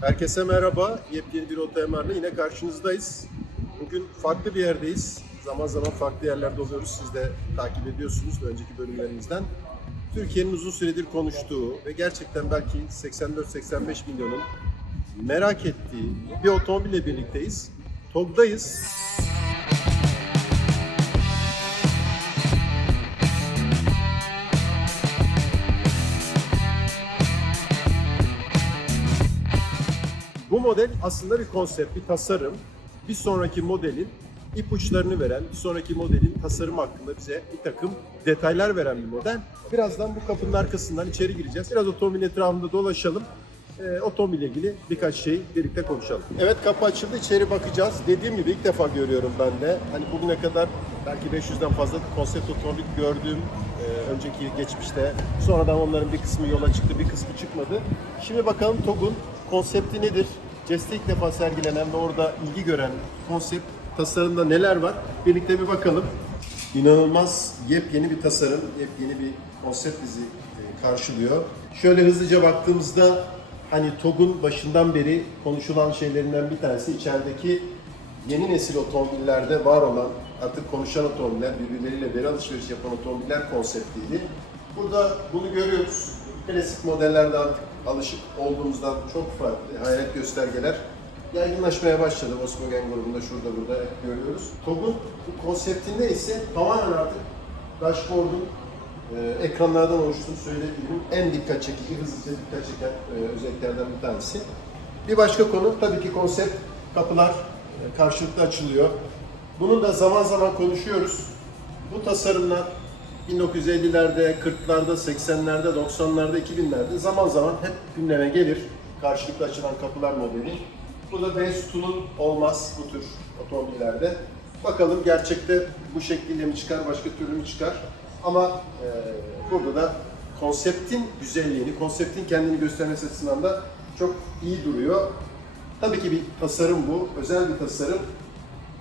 Herkese merhaba. Yepyeni bir OTMR'la yine karşınızdayız. Bugün farklı bir yerdeyiz. Zaman zaman farklı yerlerde oluyoruz. Siz de takip ediyorsunuz önceki bölümlerimizden. Türkiye'nin uzun süredir konuştuğu ve gerçekten belki 84-85 milyonun merak ettiği bir otomobille birlikteyiz. TOG'dayız. Model aslında bir konsept, bir tasarım. Bir sonraki modelin ipuçlarını veren, bir sonraki modelin tasarım hakkında bize bir takım detaylar veren bir model. Birazdan bu kapının arkasından içeri gireceğiz. Biraz otomobil etrafında dolaşalım. Ee, otomobille ilgili birkaç şey birlikte konuşalım. Evet kapı açıldı, içeri bakacağız. Dediğim gibi ilk defa görüyorum ben de. Hani bugüne kadar belki 500'den fazla konsept otomobil gördüğüm e, önceki geçmişte. Sonradan onların bir kısmı yola çıktı, bir kısmı çıkmadı. Şimdi bakalım TOG'un konsepti nedir? CES'te ilk defa sergilenen ve orada ilgi gören konsept tasarımda neler var? Birlikte bir bakalım. İnanılmaz yepyeni bir tasarım, yepyeni bir konsept bizi e, karşılıyor. Şöyle hızlıca baktığımızda hani TOG'un başından beri konuşulan şeylerinden bir tanesi içerideki yeni nesil otomobillerde var olan artık konuşan otomobiller, birbirleriyle veri alışveriş yapan otomobiller konseptiydi. Burada bunu görüyoruz. Klasik modellerde artık alışık olduğumuzdan çok farklı hayret göstergeler yaygınlaşmaya başladı. Volkswagen grubunda şurada burada hep görüyoruz. TOG'un konseptinde ise tamamen artık dashboard'un e, ekranlardan oluştuğunu söyleyebilirim. En dikkat çekici, hızlıca dikkat çeken e, özelliklerden bir tanesi. Bir başka konu tabii ki konsept kapılar e, karşılıklı açılıyor. Bunu da zaman zaman konuşuyoruz. Bu tasarımlar 1950'lerde, 40'larda, 80'lerde, 90'larda, 2000'lerde zaman zaman hep gündeme gelir. Karşılıklı açılan kapılar modeli. Bu da B sütunun olmaz bu tür otomobillerde. Bakalım gerçekte bu şekilde mi çıkar, başka türlü mü çıkar? Ama e, burada da konseptin güzelliğini, konseptin kendini göstermesi açısından da çok iyi duruyor. Tabii ki bir tasarım bu, özel bir tasarım.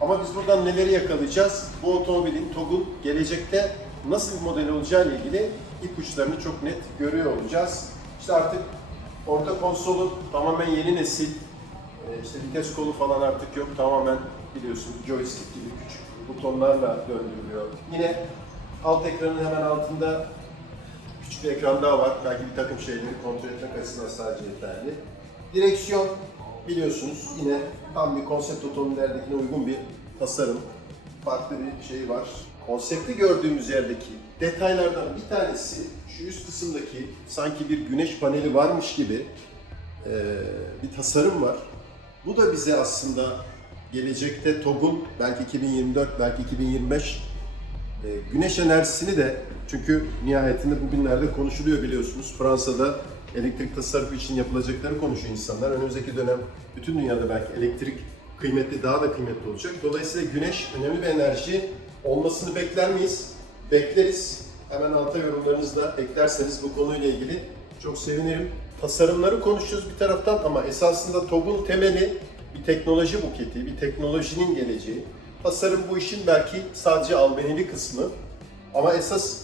Ama biz buradan neleri yakalayacağız? Bu otomobilin, TOG'un gelecekte nasıl bir model olacağı ile ilgili ipuçlarını çok net görüyor olacağız. İşte artık orta konsolun tamamen yeni nesil, e, işte vites kolu falan artık yok. Tamamen biliyorsunuz joystick gibi küçük butonlarla döndürülüyor. Yine alt ekranın hemen altında küçük bir ekran daha var. Belki bir takım şeyleri kontrol etmek açısından sadece yeterli. Direksiyon biliyorsunuz yine tam bir konsept otomobillerdekine uygun bir tasarım. Farklı bir şey var. Konsepti gördüğümüz yerdeki detaylardan bir tanesi şu üst kısımdaki sanki bir güneş paneli varmış gibi eee, bir tasarım var. Bu da bize aslında gelecekte TOG'un belki 2024, belki 2025 e, güneş enerjisini de çünkü nihayetinde bugünlerde konuşuluyor biliyorsunuz. Fransa'da elektrik tasarrufu için yapılacakları konuşuyor insanlar. Önümüzdeki dönem bütün dünyada belki elektrik kıymetli, daha da kıymetli olacak. Dolayısıyla güneş önemli bir enerji olmasını bekler miyiz? Bekleriz. Hemen alta yorumlarınızda eklerseniz bu konuyla ilgili çok sevinirim. Tasarımları konuşuyoruz bir taraftan ama esasında TOG'un temeli bir teknoloji buketi, bir teknolojinin geleceği. Tasarım bu işin belki sadece albenili kısmı. Ama esas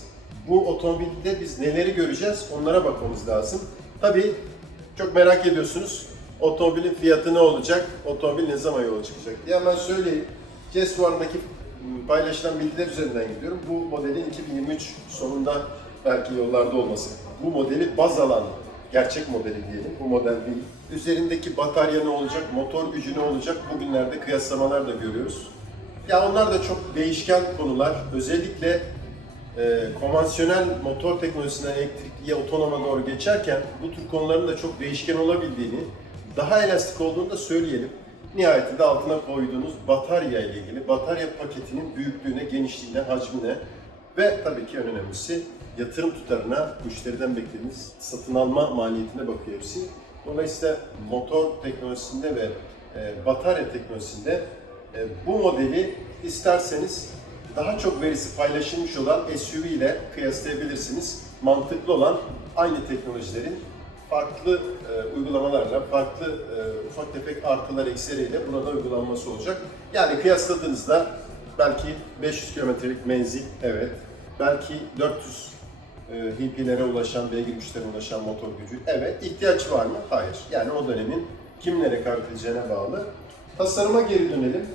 bu otomobilde biz neleri göreceğiz onlara bakmamız lazım. Tabii çok merak ediyorsunuz otomobilin fiyatı ne olacak, otomobil ne zaman yola çıkacak diye hemen söyleyeyim. Jaguar'daki paylaşılan bilgiler üzerinden gidiyorum. Bu modelin 2023 sonunda belki yollarda olması. Bu modeli baz alan gerçek modeli diyelim. Bu model değil. Üzerindeki batarya ne olacak, motor gücü ne olacak bugünlerde kıyaslamalar da görüyoruz. Ya onlar da çok değişken konular. Özellikle e, konvansiyonel motor teknolojisinden elektrikliye otonoma doğru geçerken bu tür konuların da çok değişken olabildiğini, daha elastik olduğunu da söyleyelim. Nihayetinde altına koyduğunuz batarya ile ilgili, batarya paketinin büyüklüğüne, genişliğine, hacmine ve tabii ki en önemlisi yatırım tutarına, müşteriden beklediğiniz satın alma maliyetine bakıyor hepsi. Dolayısıyla motor teknolojisinde ve e, batarya teknolojisinde e, bu modeli isterseniz daha çok verisi paylaşılmış olan SUV ile kıyaslayabilirsiniz. Mantıklı olan aynı teknolojilerin farklı e, uygulamalarla, farklı e, ufak tefek artılar eksileriyle buna da uygulanması olacak. Yani kıyasladığınızda belki 500 kilometrelik menzil, evet. Belki 400 e, HP'lere ulaşan, beygir ulaşan motor gücü, evet. ihtiyaç var mı? Hayır. Yani o dönemin kimlere kart edeceğine bağlı. Tasarıma geri dönelim.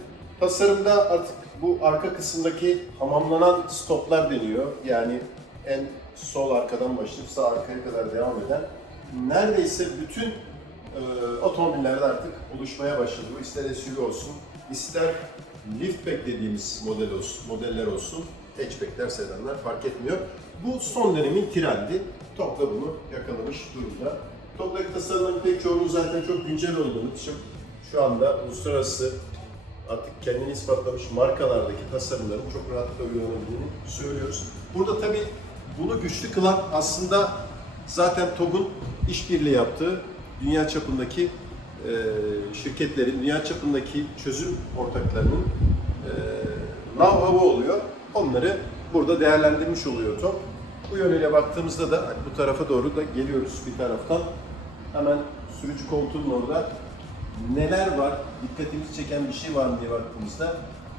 Tasarımda artık bu arka kısımdaki hamamlanan stoplar deniyor. Yani en sol arkadan başlayıp sağ arkaya kadar devam eden neredeyse bütün e, otomobillerde artık oluşmaya başladı. Bu ister SUV olsun, ister liftback dediğimiz model olsun, modeller olsun, hatchbackler, sedanlar fark etmiyor. Bu son dönemin trendi. Tok da bunu yakalamış durumda. Tok'taki tasarımların pek çoğunun zaten çok güncel olduğunu, şu, şu anda uluslararası artık kendini ispatlamış markalardaki tasarımların çok rahatlıkla uygulanabildiğini söylüyoruz. Burada tabii bunu güçlü kılan aslında zaten TOG'un işbirliği yaptığı dünya çapındaki e, şirketlerin, dünya çapındaki çözüm ortaklarının e, know-how'u oluyor. Onları burada değerlendirmiş oluyor TOG. Bu yönüyle baktığımızda da bu tarafa doğru da geliyoruz bir taraftan. Hemen sürücü koltuğunun orada neler var, dikkatimizi çeken bir şey var mı diye baktığımızda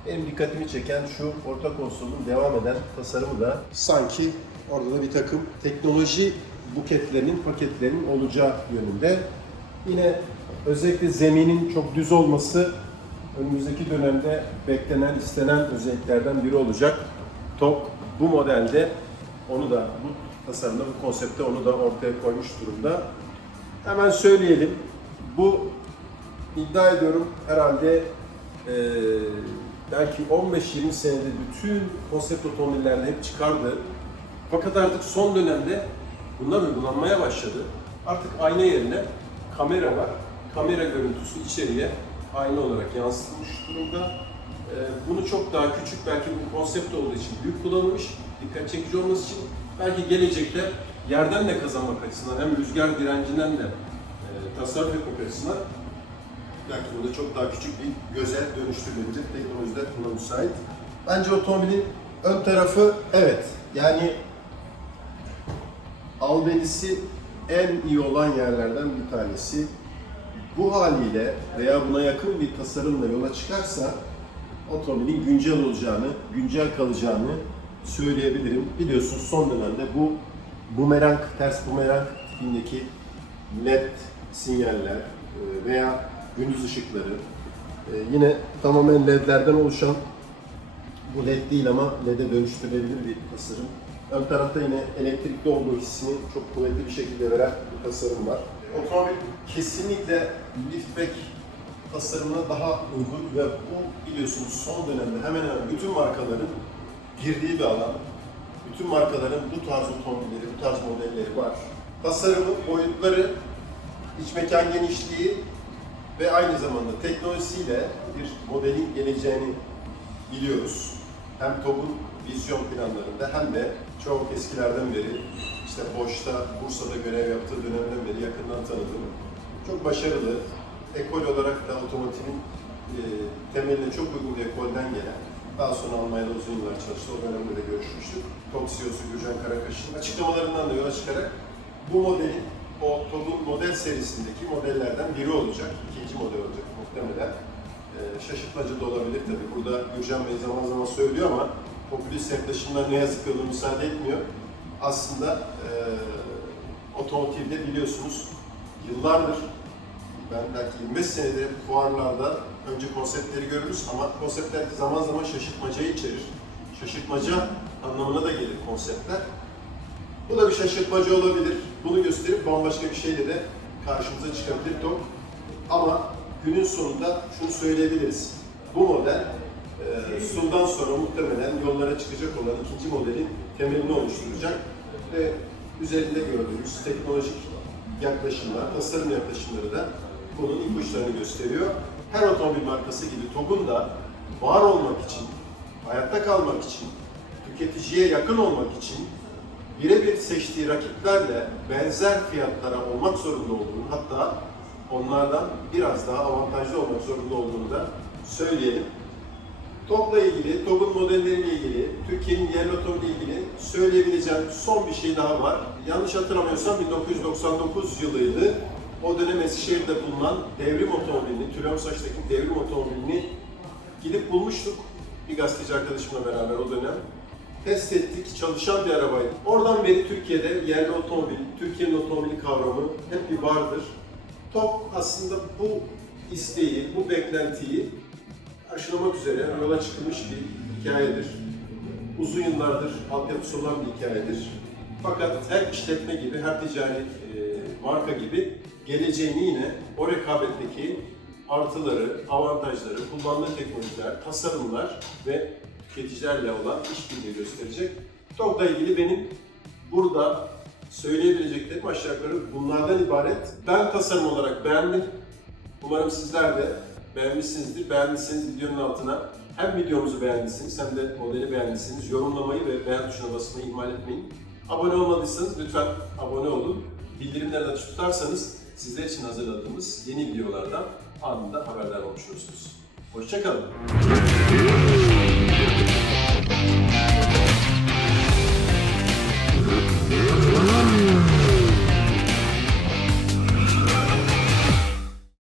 benim dikkatimi çeken şu orta konsolun devam eden tasarımı da sanki orada da bir takım teknoloji buketlerinin, paketlerinin olacağı yönünde. Yine özellikle zeminin çok düz olması önümüzdeki dönemde beklenen, istenen özelliklerden biri olacak. TOK bu modelde onu da bu tasarımda, bu konsepte onu da ortaya koymuş durumda. Hemen söyleyelim. Bu iddia ediyorum herhalde eee, belki 15-20 senede bütün konsept otomobillerde hep çıkardı. Fakat artık son dönemde bunlar uygulanmaya başladı. Artık ayna yerine kamera var. Kamera görüntüsü içeriye ayna olarak yansıtılmış durumda. Eee, bunu çok daha küçük belki bu konsept olduğu için büyük kullanılmış. Dikkat çekici olması için belki gelecekte yerden de kazanmak açısından hem rüzgar direncinden de eee, tasarruf etmek açısından belki burada çok daha küçük bir göze dönüştürülebilir. Teknolojiler buna müsait. Bence otomobilin ön tarafı evet yani albenisi en iyi olan yerlerden bir tanesi. Bu haliyle veya buna yakın bir tasarımla yola çıkarsa otomobilin güncel olacağını, güncel kalacağını söyleyebilirim. Biliyorsunuz son dönemde bu bumerang, ters bumerang tipindeki led sinyaller e, veya gündüz ışıkları e, yine tamamen ledlerden oluşan bu led değil ama led'e dönüştürülebilir bir tasarım. Ön tarafta yine elektrikli olduğu hissini çok kuvvetli bir şekilde veren bir tasarım var. Otomobil kesinlikle liftback tasarımına daha uygun ve bu biliyorsunuz son dönemde hemen hemen bütün markaların girdiği bir alan. Bütün markaların bu tarz otomobilleri, bu tarz modelleri var. Tasarımı, boyutları, iç mekan genişliği ve aynı zamanda teknolojisiyle bir modelin geleceğini biliyoruz. Hem TOG'un vizyon planlarında hem de çok eskilerden beri işte Boş'ta, Bursa'da görev yaptığı dönemden beri yakından tanıdığım çok başarılı, ekol olarak da otomotivin e, temeline çok uygun bir ekolden gelen, daha sonra Almanya'da uzun yıllar çalıştı, o dönemde de görüşmüştük. TOG CEO'su Gürcan Karakaş'ın açıklamalarından da yola çıkarak bu modelin o TOG'un model serisindeki modellerden biri olacak, ikinci model olacak muhtemelen. Ee, şaşırtmacı da olabilir tabii. Burada Gürcan Bey zaman zaman söylüyor ama popülist yaklaşımlar ne yazık ki ona müsaade etmiyor. Aslında e, otomotivde biliyorsunuz yıllardır ben belki 25 senedir fuarlarda önce konseptleri görürüz ama konseptler zaman zaman şaşırtmacayı içerir. Şaşırtmaca anlamına da gelir konseptler. Bu da bir şaşırtmacı olabilir. Bunu gösterip bambaşka bir şeyle de karşımıza çıkabilir TOG. Ama günün sonunda şunu söyleyebiliriz. Bu model e, Sun'dan sonra muhtemelen yollara çıkacak olan ikinci modelin temelini oluşturacak ve üzerinde gördüğümüz teknolojik yaklaşımlar, tasarım yaklaşımları da bunun ipuçlarını gösteriyor. Her otomobil markası gibi TOG'un da var olmak için, hayatta kalmak için, tüketiciye yakın olmak için birebir seçtiği rakiplerle benzer fiyatlara olmak zorunda olduğunu, hatta onlardan biraz daha avantajlı olmak zorunda olduğunu da söyleyelim. TOG'la ilgili, TOG'un modelleriyle ilgili, Türkiye'nin yerli otomobili ilgili söyleyebileceğim son bir şey daha var. Yanlış hatırlamıyorsam 1999 yılıydı. O dönem Eskişehir'de bulunan devrim otomobilini, Tülomsaç'taki devrim otomobilini gidip bulmuştuk. Bir gazeteci arkadaşımla beraber o dönem. Test ettik, çalışan bir arabaydı. Oradan beri Türkiye'de yerli otomobil, Türkiye'nin otomobili kavramı hep bir vardır. TOK aslında bu isteği, bu beklentiyi karşılamak üzere yola çıkılmış bir hikayedir. Uzun yıllardır altyapısı olan bir hikayedir. Fakat her işletme gibi, her ticari e, marka gibi geleceğini yine o rekabetteki artıları, avantajları, kullandığı teknolojiler, tasarımlar ve tüketicilerle olan işbirliği gösterecek. TOG'la ilgili benim burada söyleyebileceklerim aşağı yukarı bunlardan ibaret. Ben tasarım olarak beğendim. Umarım sizler de beğenmişsinizdir. Beğendiyseniz videonun altına hem videomuzu beğendiyseniz hem de modeli beğendiyseniz yorumlamayı ve beğen tuşuna basmayı ihmal etmeyin. Abone olmadıysanız lütfen abone olun. Bildirimleri açık tutarsanız sizler için hazırladığımız yeni videolardan anında haberdar olmuş olursunuz. Hoşçakalın.